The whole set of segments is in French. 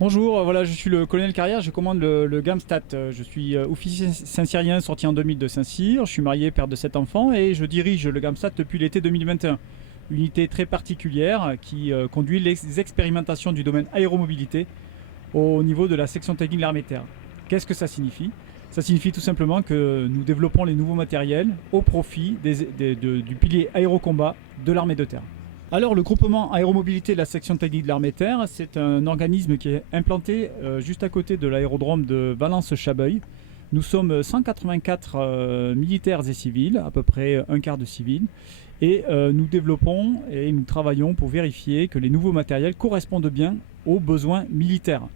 Bonjour, voilà, je suis le colonel Carrière, je commande le GAMSTAT. Je suis officier saint-cyrien sorti en 2000 de Saint-Cyr, je suis marié, père de 7 enfants et je dirige le GAMSTAT depuis l'été 2021. Unité très particulière qui conduit les expérimentations du domaine aéromobilité au niveau de la section technique de l'armée de terre. Qu'est-ce que ça signifie? Ça signifie tout simplement que nous développons les nouveaux matériels au profit du pilier aérocombat de l'armée de terre. Alors le groupement aéromobilité de la section technique de l'armée de terre, c'est un organisme qui est implanté juste à côté de l'aérodrome de Valence-Chabeuil. Nous sommes 184 militaires et civils, à peu près un quart de civils, et nous développons et nous travaillons pour vérifier que les nouveaux matériels correspondent bien aux besoins militaires.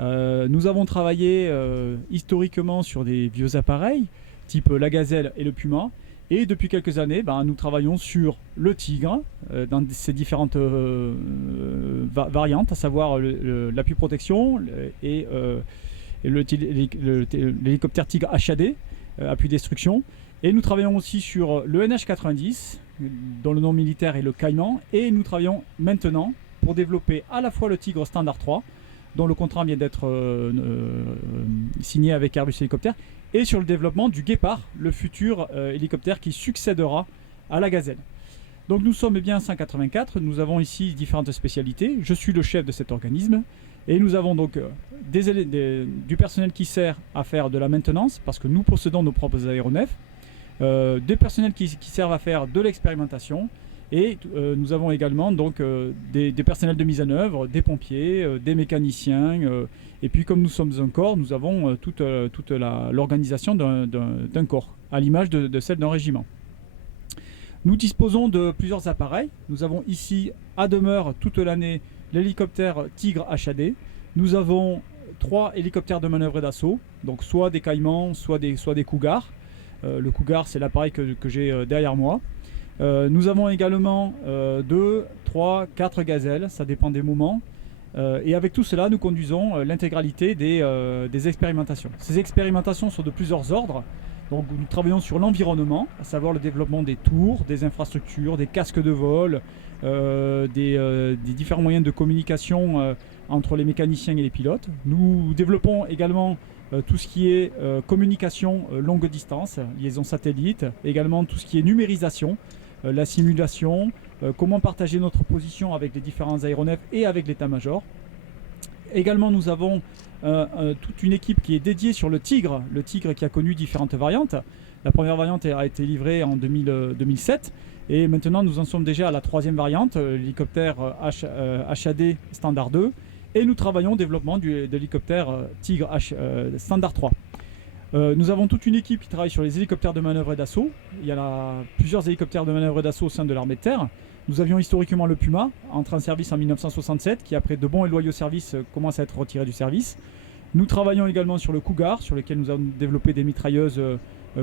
Nous avons travaillé historiquement sur des vieux appareils, type la Gazelle et le Puma. Et depuis quelques années, nous travaillons sur le Tigre, dans ses différentes variantes, à savoir l'appui protection et l'hélicoptère Tigre HAD, appui destruction. Et nous travaillons aussi sur le NH90, dont le nom militaire est le Caïman. Et nous travaillons maintenant pour développer à la fois le Tigre Standard 3, dont le contrat vient d'être signé avec Airbus Hélicoptère, et sur le développement du Guépard, le futur hélicoptère qui succédera à la Gazelle. Donc nous sommes bien 184, nous avons ici différentes spécialités, je suis le chef de cet organisme, et nous avons donc du personnel qui sert à faire de la maintenance, parce que nous possédons nos propres aéronefs, des personnels qui servent à faire de l'expérimentation, et nous avons également donc des personnels de mise en œuvre, des pompiers, des mécaniciens. Et puis comme nous sommes un corps, nous avons toute l'organisation d'un corps, à l'image de celle d'un régiment. Nous disposons de plusieurs appareils. Nous avons ici à demeure toute l'année l'hélicoptère Tigre HAD. Nous avons 3 hélicoptères de manœuvre et d'assaut, donc soit des Caïmans, soit des Cougars. Le Cougar, c'est l'appareil que j'ai derrière moi. Nous avons également 2, 3, 4 gazelles, ça dépend des moments. Et avec tout cela, nous conduisons l'intégralité des expérimentations. Ces expérimentations sont de plusieurs ordres. Donc nous travaillons sur l'environnement, à savoir le développement des tours, des infrastructures, des casques de vol, des différents moyens de communication entre les mécaniciens et les pilotes. Nous développons également tout ce qui est communication longue distance, liaison satellite, également tout ce qui est numérisation, la simulation, comment partager notre position avec les différents aéronefs et avec l'état-major. Également, nous avons toute une équipe qui est dédiée sur le Tigre qui a connu différentes variantes. La première variante a été livrée en 2007 et maintenant nous en sommes déjà à la 3e variante, l'hélicoptère HAD Standard 2, et nous travaillons au développement de l'hélicoptère Tigre Standard 3. Nous avons toute une équipe qui travaille sur les hélicoptères de manœuvre et d'assaut. Il y a plusieurs hélicoptères de manœuvre et d'assaut au sein de l'armée de terre. Nous avions historiquement le Puma, entré en service en 1967, qui après de bons et loyaux services commence à être retiré du service. Nous travaillons également sur le Cougar, sur lequel nous avons développé des mitrailleuses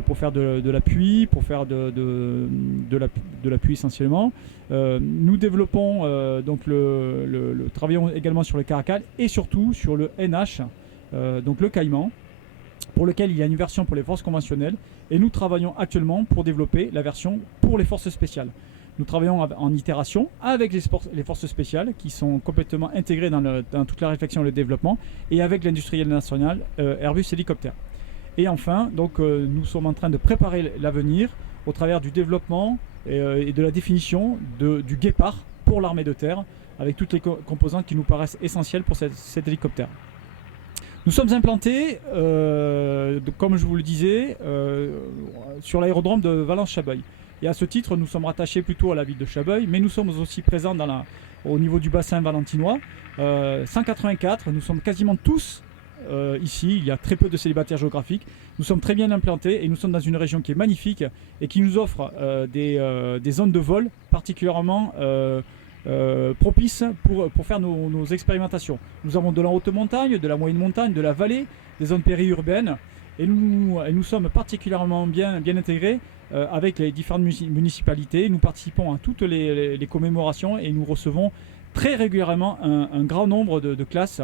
pour faire de l'appui, pour faire de l'appui essentiellement. Nous développons travaillons également sur le Caracal et surtout sur le NH, donc le Caïman, pour lequel il y a une version pour les forces conventionnelles, et nous travaillons actuellement pour développer la version pour les forces spéciales. Nous travaillons en itération avec les forces spéciales qui sont complètement intégrées dans toute la réflexion et le développement, et avec l'industriel national Airbus Hélicoptère. Et enfin, donc, nous sommes en train de préparer l'avenir au travers du développement et de la définition du Guépard pour l'armée de terre, avec toutes les composantes qui nous paraissent essentielles pour cet hélicoptère. Nous sommes implantés, comme je vous le disais, sur l'aérodrome de Valence-Chabeuil. Et à ce titre, nous sommes rattachés plutôt à la ville de Chabeuil, mais nous sommes aussi présents au niveau du bassin valentinois. 184, nous sommes quasiment tous ici. Il y a très peu de célibataires géographiques. Nous sommes très bien implantés et nous sommes dans une région qui est magnifique et qui nous offre des zones de vol particulièrement propices pour faire nos expérimentations. Nous avons de la haute montagne, de la moyenne montagne, de la vallée, des zones périurbaines, et nous sommes particulièrement bien intégrés avec les différentes municipalités. Nous participons à toutes les commémorations et nous recevons très régulièrement un grand nombre de classes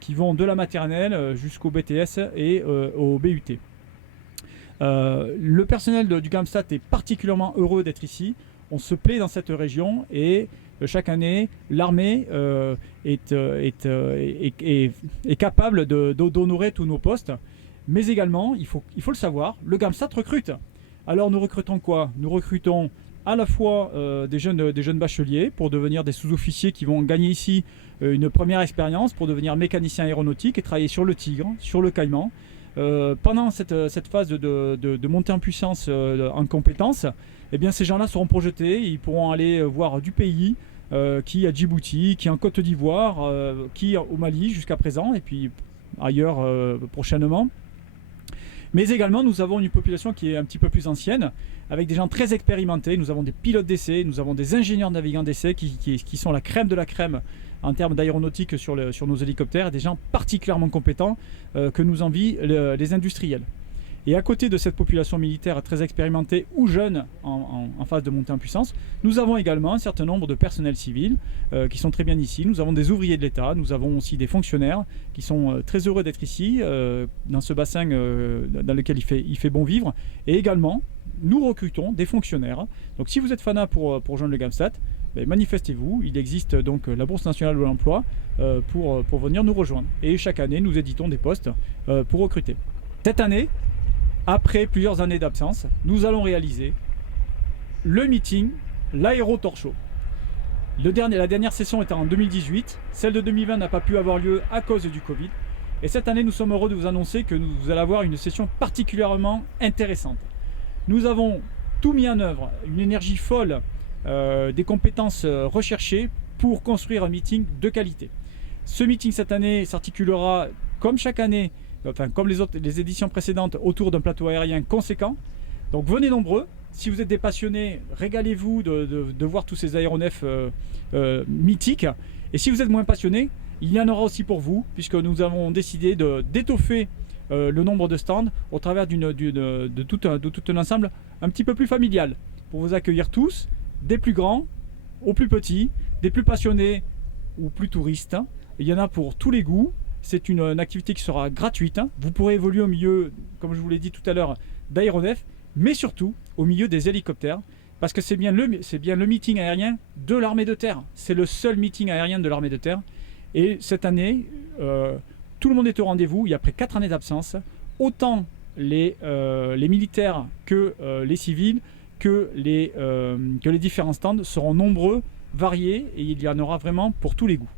qui vont de la maternelle jusqu'au BTS et au BUT. Le personnel du GAMSTAT est particulièrement heureux d'être ici. On se plaît dans cette région et chaque année, l'armée est capable d'honorer tous nos postes. Mais également, il faut le savoir, le GAMSAT recrute. Alors nous recrutons quoi? Nous recrutons à la fois des jeunes bacheliers pour devenir des sous-officiers qui vont gagner ici une première expérience pour devenir mécanicien aéronautique et travailler sur le Tigre, sur le Caïman. Pendant cette phase de montée en puissance en compétences, eh bien, ces gens-là seront projetés, ils pourront aller voir du pays, qui à Djibouti, qui en Côte d'Ivoire, qui au Mali jusqu'à présent, et puis ailleurs prochainement. Mais également, nous avons une population qui est un petit peu plus ancienne, avec des gens très expérimentés. Nous avons des pilotes d'essai, nous avons des ingénieurs navigants d'essai qui sont la crème de la crème en termes d'aéronautique sur nos hélicoptères, et des gens particulièrement compétents que nous envient les industriels. Et à côté de cette population militaire très expérimentée ou jeune en phase de montée en puissance, nous avons également un certain nombre de personnels civils qui sont très bien ici. Nous avons des ouvriers de l'État, nous avons aussi des fonctionnaires qui sont très heureux d'être ici, dans ce bassin dans lequel il fait bon vivre. Et également, nous recrutons des fonctionnaires. Donc si vous êtes fanat pour rejoindre le GAMSAT, ben, manifestez-vous. Il existe donc la Bourse nationale de l'emploi pour venir nous rejoindre. Et chaque année, nous éditons des postes pour recruter. Cette année, après plusieurs années d'absence, nous allons réaliser le meeting, l'Aéro Tour Show. La dernière session était en 2018, celle de 2020 n'a pas pu avoir lieu à cause du Covid. Et cette année, nous sommes heureux de vous annoncer que nous allons avoir une session particulièrement intéressante. Nous avons tout mis en œuvre, une énergie folle, des compétences recherchées pour construire un meeting de qualité. Ce meeting cette année s'articulera comme chaque année, enfin comme les éditions précédentes, autour d'un plateau aérien conséquent. Donc venez nombreux. Si vous êtes des passionnés, régalez-vous de voir tous ces aéronefs mythiques. Et si vous êtes moins passionnés, il y en aura aussi pour vous, puisque nous avons décidé d'étoffer le nombre de stands au travers de tout un ensemble un petit peu plus familial, pour vous accueillir tous, des plus grands aux plus petits, des plus passionnés ou plus touristes. Il y en a pour tous les goûts. C'est une activité qui sera gratuite. Vous pourrez évoluer au milieu, comme je vous l'ai dit tout à l'heure, d'aéronefs, mais surtout au milieu des hélicoptères, parce que c'est bien le meeting aérien de l'armée de terre. C'est le seul meeting aérien de l'armée de terre. Et cette année, tout le monde est au rendez-vous. Il y a après 4 années d'absence. Autant les militaires que les civils, que les différents stands seront nombreux, variés, et il y en aura vraiment pour tous les goûts.